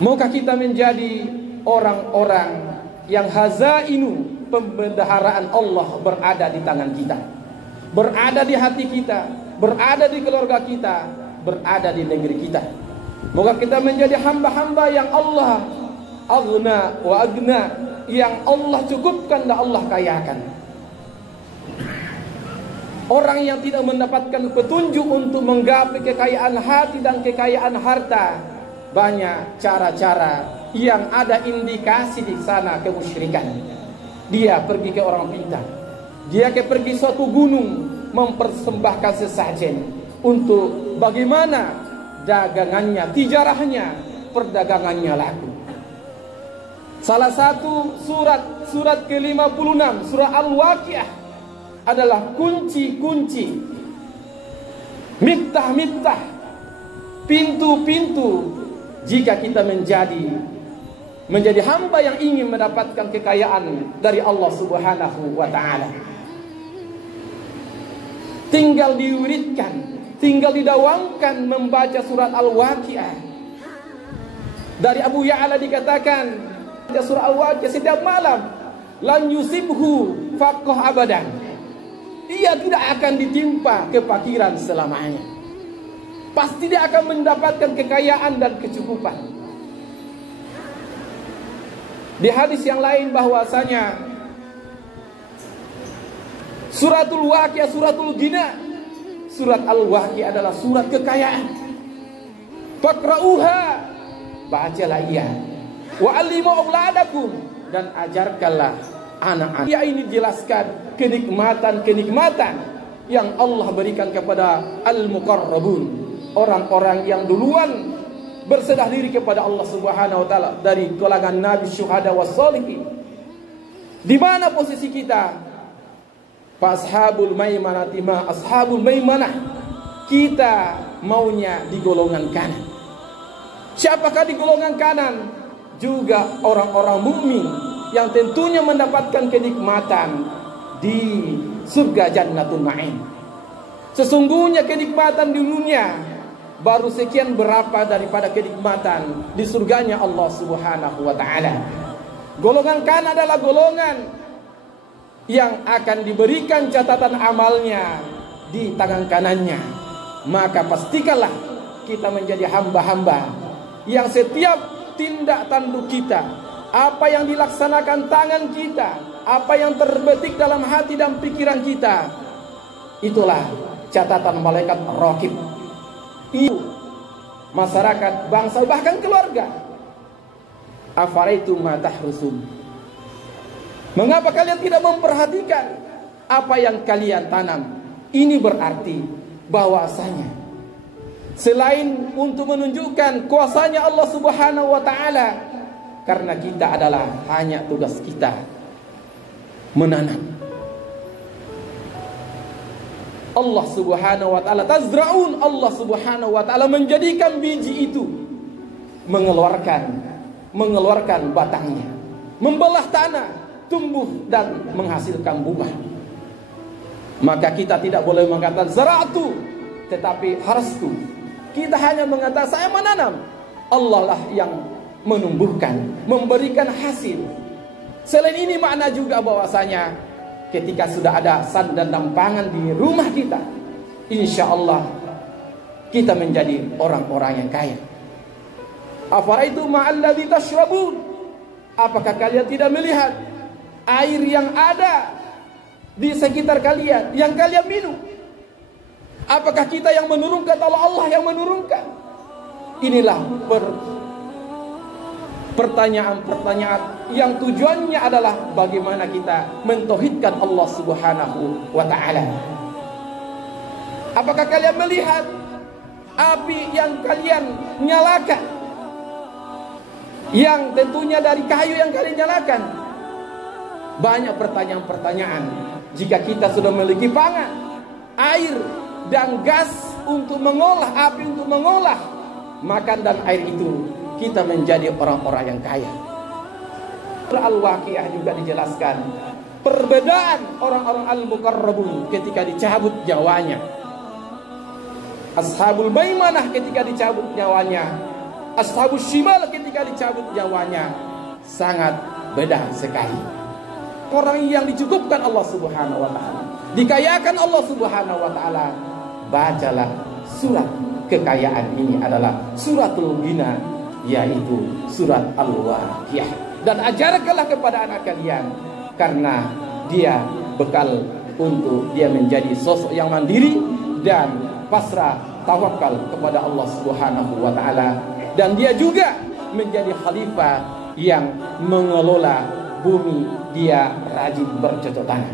Maukah kita menjadi orang-orang yang hazainu, pembendaharaan Allah berada di tangan kita, berada di hati kita, berada di keluarga kita, berada di negeri kita. Moga kita menjadi hamba-hamba yang Allah aghna wa agna, yang Allah cukupkan dan Allah kayakan. Orang yang tidak mendapatkan petunjuk untuk menggapai kekayaan hati dan kekayaan harta, banyak cara-cara yang ada indikasi di sana kemusyrikan. Dia pergi ke orang pintar, dia pergi suatu gunung mempersembahkan sesajen untuk bagaimana dagangannya, tijarahnya, perdagangannya laku. Salah satu surat ke-56 surah Al-Waqiah adalah kunci-kunci, miftah-miftah, pintu-pintu jika kita menjadi hamba yang ingin mendapatkan kekayaan dari Allah Subhanahu wa taala. Tinggal diwiridkan, tinggal didawamkan membaca surat Al-Waqiah. Dari Abu Ya'la dikatakan, baca surah Al-Waqiah setiap malam, lan yusibhu faqih abadan. Dia tidak akan ditimpa kefakiran selamanya. Pasti dia akan mendapatkan kekayaan dan kecukupan. Di hadis yang lain bahwasanya suratul Waqiah, suratul Ghina, surat Al-Waqiah adalah surat kekayaan. Faqra'uha, bacalah ia. Wa 'allimu auladakum, dan ajarkanlah anak-anak. Ya, ini jelaskan kenikmatan-kenikmatan yang Allah berikan kepada al-muqarrabun, orang-orang yang duluan berserah diri kepada Allah Subhanahu wa taala dari kalangan nabi, syuhada, wassalihin. Di mana posisi kita? Ashabul maimanati ma ashabul maimanah. Kita maunya di golongan kanan. Siapakah di golongan kanan? Juga orang-orang mukmin yang tentunya mendapatkan kenikmatan di surga Jannatul Na'im. Sesungguhnya kenikmatan di dunia baru sekian berapa daripada kenikmatan di surganya Allah Subhanahu wa taala. Golongan kanan adalah golongan yang akan diberikan catatan amalnya di tangan kanannya. Maka pastikanlah kita menjadi hamba-hamba yang setiap tindak tanduk kita, apa yang dilaksanakan tangan kita, apa yang terbetik dalam hati dan pikiran kita, itulah catatan malaikat raqib. Itu masyarakat, bangsa, bahkan keluarga. Afaraitum ma tahrusun. Mengapa kalian tidak memperhatikan apa yang kalian tanam? Ini berarti bahwasanya selain untuk menunjukkan kuasanya Allah Subhanahu wa taala, karena kita adalah hanya tugas kita menanam. Allah Subhanahu wa taala tazra'un, Allah Subhanahu wa taala menjadikan biji itu mengeluarkan batangnya, membelah tanah, tumbuh dan menghasilkan buah. Maka kita tidak boleh mengatakan zara'tu, tetapi harstu. Kita hanya mengatakan saya menanam. Allah lah yang menumbuhkan, memberikan hasil. Selain ini makna juga bahwasanya ketika sudah ada sandan dan pangan di rumah kita, insya Allah kita menjadi orang-orang yang kaya. Afaraitu ma'alladzi tashrabun. Apakah kalian tidak melihat air yang ada di sekitar kalian, yang kalian minum? Apakah kita yang menurunkan atau Allah yang menurunkan? Inilah pertanyaan-pertanyaan yang tujuannya adalah bagaimana kita mentauhidkan Allah Subhanahu wa taala. Apakah kalian melihat api yang kalian nyalakan, yang tentunya dari kayu yang kalian nyalakan? Banyak pertanyaan-pertanyaan. Jika kita sudah memiliki pangan, air dan gas untuk mengolah, api untuk mengolah makan dan air itu, kita menjadi orang-orang yang kaya. Al-Waqiah juga dijelaskan perbedaan orang-orang al-muqarrabun ketika dicabut nyawanya. Ashabul maimanah ketika dicabut nyawanya, ashabus shimal ketika dicabut nyawanya sangat beda sekali. Orang yang dicukupkan Allah Subhanahu wa taala, dikayakan Allah Subhanahu wa taala, bacalah surat kekayaan ini adalah suratul ghina, yaitu surat Al-Waqiah, dan ajarkanlah kepada anak kalian, karena dia bekal untuk dia menjadi sosok yang mandiri dan pasrah tawakal kepada Allah Subhanahu wa taala, dan dia juga menjadi khalifah yang mengelola bumi. Dia rajin bercocok tanam.